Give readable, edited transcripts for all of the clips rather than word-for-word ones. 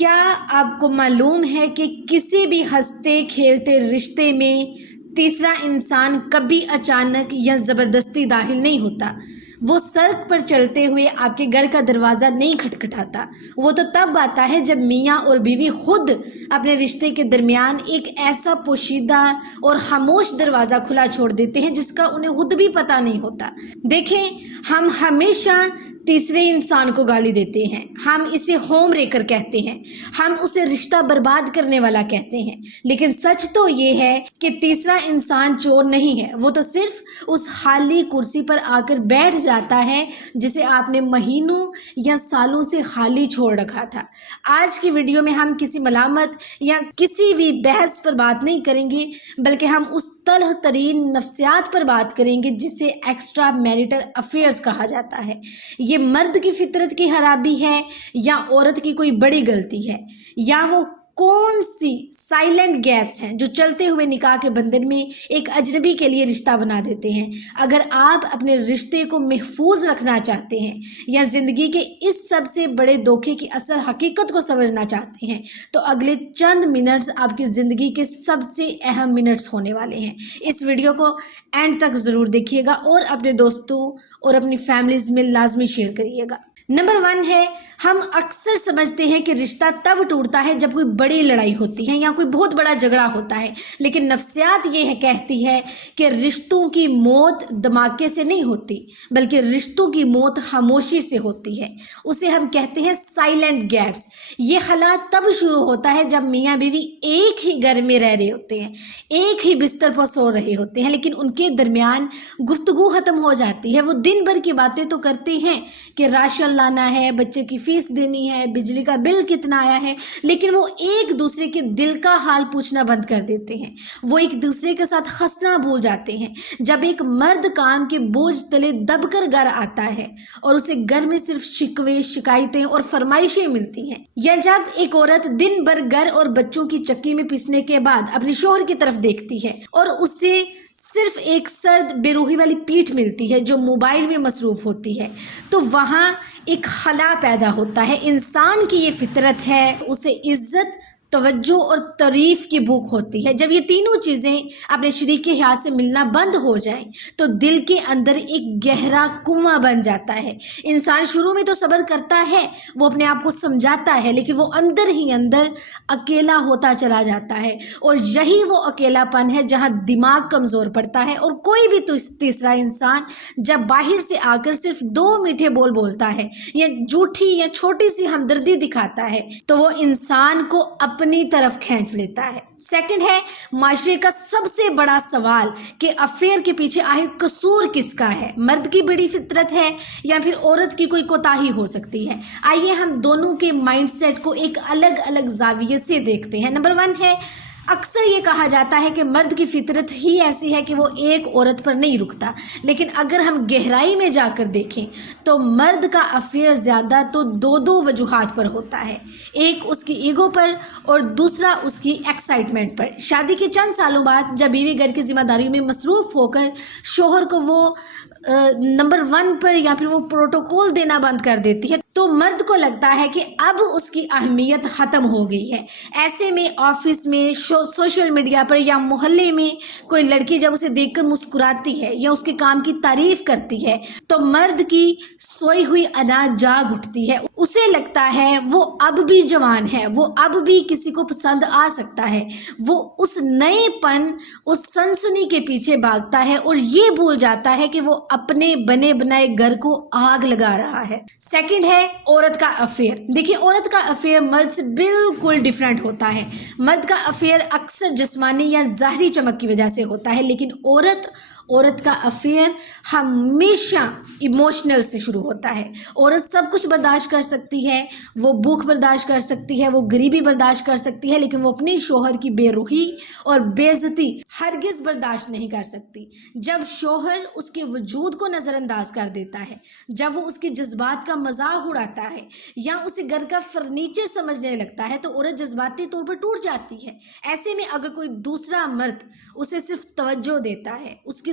کیا آپ کو معلوم ہے کہ کسی بھی ہنستے کھیلتے رشتے میں تیسرا انسان کبھی اچانک یا زبردستی داخل نہیں ہوتا؟ وہ سڑک پر چلتے ہوئے آپ کے گھر کا دروازہ نہیں کھٹکھٹاتا، وہ تو تب آتا ہے جب میاں اور بیوی خود اپنے رشتے کے درمیان ایک ایسا پوشیدہ اور خاموش دروازہ کھلا چھوڑ دیتے ہیں جس کا انہیں خود بھی پتہ نہیں ہوتا۔ دیکھیں، ہم ہمیشہ تیسرے انسان کو گالی دیتے ہیں، ہم اسے ہوم ریکر کہتے ہیں، ہم اسے رشتہ برباد کرنے والا کہتے ہیں، لیکن سچ تو یہ ہے کہ تیسرا انسان چور نہیں ہے، وہ تو صرف اس خالی کرسی پر آ کر بیٹھ جاتا ہے جسے آپ نے مہینوں یا سالوں سے خالی چھوڑ رکھا تھا۔ آج کی ویڈیو میں ہم کسی ملامت یا کسی بھی بحث پر بات نہیں کریں گے، بلکہ ہم اس تلخ ترین نفسیات پر بات کریں گے جسے ایکسٹرا میریٹل افیئرز کہا جاتا ہے۔ یہ مرد کی فطرت کی خرابی ہے یا عورت کی کوئی بڑی غلطی ہے، یا وہ کون سی سائلنٹ گیپس ہیں جو چلتے ہوئے نکاح کے بندھن میں ایک اجنبی کے لیے رشتہ بنا دیتے ہیں؟ اگر آپ اپنے رشتے کو محفوظ رکھنا چاہتے ہیں یا زندگی کے اس سب سے بڑے دھوکے کی اصل حقیقت کو سمجھنا چاہتے ہیں تو اگلے چند منٹس آپ کی زندگی کے سب سے اہم منٹس ہونے والے ہیں۔ اس ویڈیو کو اینڈ تک ضرور دیکھیے گا اور اپنے دوستوں اور اپنی فیملیز میں لازمی شیئر کریے گا۔ نمبر 1 ہے، ہم اکثر سمجھتے ہیں کہ رشتہ تب ٹوٹتا ہے جب کوئی بڑی لڑائی ہوتی ہے یا کوئی بہت بڑا جھگڑا ہوتا ہے، لیکن نفسیات یہ کہتی ہے کہ رشتوں کی موت دھماکے سے نہیں ہوتی، بلکہ رشتوں کی موت خاموشی سے ہوتی ہے۔ اسے ہم کہتے ہیں سائلنٹ گیپس۔ یہ خلا تب شروع ہوتا ہے جب میاں بیوی ایک ہی گھر میں رہ رہے ہوتے ہیں، ایک ہی بستر پر سو رہے ہوتے ہیں، لیکن ان کے درمیان گفتگو ختم ہو جاتی ہے۔ وہ دن بھر کی باتیں تو کرتے ہیں کہ راشن لانا ہے، بچے کی فیس دینی ہے، بجلی کا بل کتنا آیا ہے، لیکن وہ ایک دوسرے کے دل کا حال پوچھنا بند کر دیتے ہیں۔ وہ ایک دوسرے کے ساتھ ہنسنا بھول جاتے ہیں۔ جب ایک مرد کام کے بوجھ تلے دب کر گھر آتا ہے اور اسے گھر میں صرف شکوے، شکایتیں اور فرمائشیں ملتی ہیں، یا جب ایک عورت دن بھر گھر اور بچوں کی چکی میں پیسنے کے بعد اپنے شوہر کی طرف دیکھتی ہے اور اسے صرف ایک سرد بے روحی والی پیٹھ ملتی ہے جو موبائل میں مصروف ہوتی ہے، تو وہاں ایک خلا پیدا ہوتا ہے۔ انسان کی یہ فطرت ہے، اسے عزت، توجہ اور تعریف کی بھوک ہوتی ہے۔ جب یہ تینوں چیزیں اپنے شریک کے حیات سے ملنا بند ہو جائیں تو دل کے اندر ایک گہرا کنواں بن جاتا ہے۔ انسان شروع میں تو صبر کرتا ہے، وہ اپنے آپ کو سمجھاتا ہے، لیکن وہ اندر ہی اندر اکیلا ہوتا چلا جاتا ہے، اور یہی وہ اکیلا پن ہے جہاں دماغ کمزور پڑتا ہے، اور کوئی بھی تیسرا انسان جب باہر سے آ کر صرف 2 میٹھے بول بولتا ہے یا جھوٹی یا چھوٹی سی ہمدردی دکھاتا ہے تو وہ انسان کو اپنی طرف کھینچ لیتا ہے۔ سیکنڈ ہے، معاشرے کا سب سے بڑا سوال کہ افیئر کے پیچھے آخر قصور کس کا ہے؟ مرد کی بڑی فطرت ہے یا پھر عورت کی کوئی کوتاہی ہو سکتی ہے؟ آئیے ہم دونوں کے مائنڈ سیٹ کو ایک الگ الگ زاویے سے دیکھتے ہیں۔ نمبر 1 ہے، اکثر یہ کہا جاتا ہے کہ مرد کی فطرت ہی ایسی ہے کہ وہ ایک عورت پر نہیں رکتا، لیکن اگر ہم گہرائی میں جا کر دیکھیں تو مرد کا افیئر زیادہ تو 2 وجوہات پر ہوتا ہے، ایک اس کی ایگو پر اور دوسرا اس کی ایکسائٹمنٹ پر۔ شادی کے چند سالوں بعد جب بیوی گھر کی ذمہ داریوں میں مصروف ہو کر شوہر کو وہ نمبر 1 پر یا پھر وہ پروٹوکول دینا بند کر دیتی ہے تو مرد کو لگتا ہے کہ اب اس کی اہمیت ختم ہو گئی ہے۔ ایسے میں آفس میں، سوشل میڈیا پر یا محلے میں کوئی لڑکی جب اسے دیکھ کر مسکراتی ہے یا اس کے کام کی تعریف کرتی ہے تو مرد کی سوئی ہوئی انا جاگ اٹھتی ہے۔ اسے لگتا ہے وہ اب بھی جوان ہے، وہ اب بھی کسی کو پسند آ سکتا ہے۔ وہ اس نئے پن، اس سنسنی کے پیچھے بھاگتا ہے اور یہ بھول جاتا ہے کہ وہ اپنے بنے بنائے گھر کو آگ لگا رہا ہے۔ سیکنڈ ہے عورت کا افیئر۔ دیکھیے، عورت کا افیئر مرد سے بالکل ڈیفرنٹ ہوتا ہے۔ مرد کا افیئر اکثر جسمانی یا ظاہری چمک کی وجہ سے ہوتا ہے، لیکن عورت کا افیئر ہمیشہ ایموشنل سے شروع ہوتا ہے۔ عورت سب کچھ برداشت کر سکتی ہے، وہ بھوک برداشت کر سکتی ہے، وہ غریبی برداشت کر سکتی ہے، لیکن وہ اپنے شوہر کی بے روحی اور بے عزتی ہرگز برداشت نہیں کر سکتی۔ جب شوہر اس کے وجود کو نظر انداز کر دیتا ہے، جب وہ اس کے جذبات کا مذاق اڑاتا ہے یا اسے گھر کا فرنیچر سمجھنے لگتا ہے تو عورت جذباتی طور پر ٹوٹ جاتی ہے۔ ایسے میں اگر کوئی دوسرا مرد اسے صرف توجہ دیتا ہے، اس کی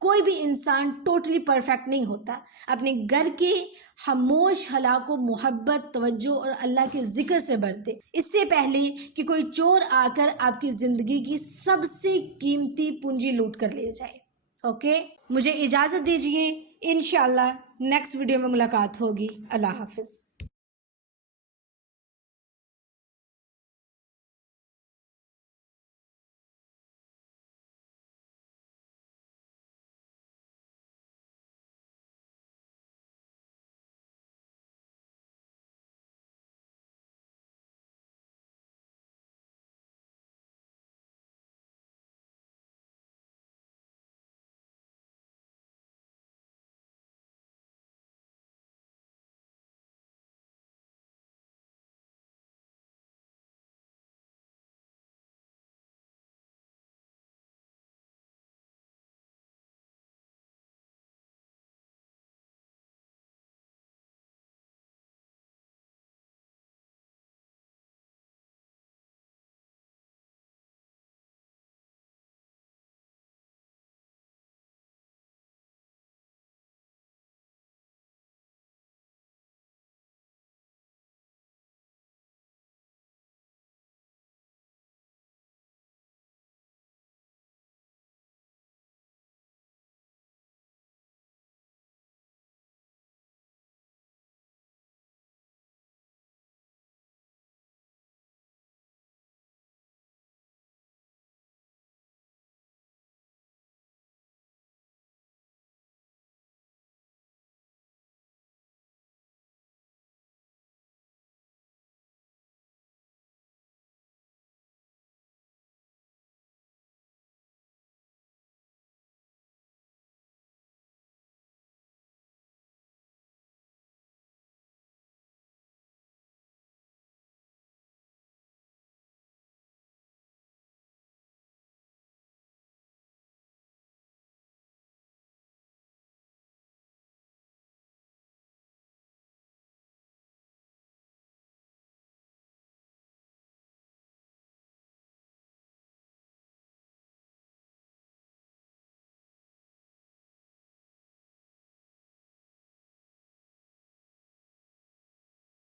کوئی بھی انسان ٹوٹلی پرفیکٹ نہیں ہوتا. اپنے گھر کے خاموش حلا کو محبت، توجہ اور اللہ کے ذکر سے بھرتے، اس سے پہلے کہ کوئی چور آ کر آپ کی زندگی کی سب سے قیمتی پونجی لوٹ کر لے جائے. اوکے، مجھے اجازت دیجیے، انشاءاللہ نیکسٹ ویڈیو میں ملاقات ہوگی. اللہ حافظ.